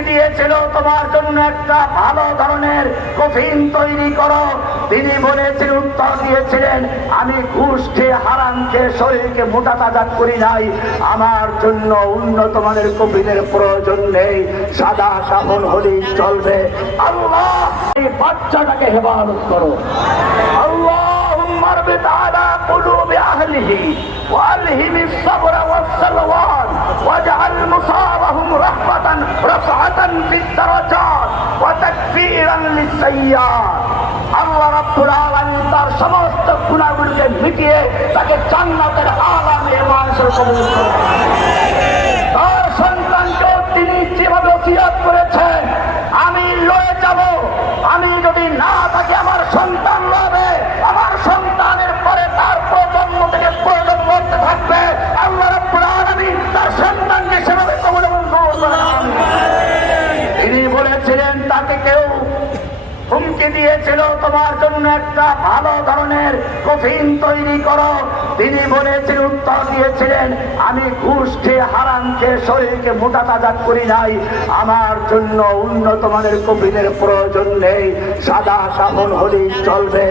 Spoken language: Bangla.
হুমকি দিয়েছিল তোমার জন্য একটা ভালো ধরনের কফিন তৈরি করো। তিনি বলেছিলেন, উত্তর দিয়েছিলেন, আমি ঘুষ খেয়ে হারাম খেয়ে শরীরকে মোটা তাজা করি নাই, আমার জন্য উন্নত মানের কফিনের প্রয়োজন নেই, সাদা কাফন হলেই চলবে। আল্লাহ এই বাচ্চাটাকে হেফাজত করো। اللهم اربط على قلوب أهله وألهم الصبر والسلوان واجعل مصابهم رفعة في الدرجات وتكفيرا للسيئات। আল্লাহ রাব্বুল আলামিন তার সমস্ত গুনাহগুলোকে মিটিয়ে তাকে জান্নাতের আলামে মানুষের কবুল করুন। তার সন্তানকে তিনি যেভাবে ওসিয়ত করেছেন, আমি লয়ে যাব, আমি যদি না থাকি আমার সন্তান লবে, আমার সন্তানের পরে তার প্রজন্ম থেকে প্রজন্ম করতে থাকবে। আল্লাহ রাব্বুল আলামিন তার সন্তানকে সেভাবে কবুল করুন। তিনি বলেছিলেন, তাকে কেউ হুমকি দিয়েছিল তোমার জন্য একটা ভালো ধরনের কফিন তৈরি করো। তিনি বলেছিলেন, উত্তর দিয়েছিলেন, আমি ঘুষ খেয়ে হারাম খেয়ে শরীরকে মোটা তাজা করি নাই, আমার জন্য উন্নত মানের কফিনের প্রয়োজন নেই, সাদা কাফন হলেই চলবে।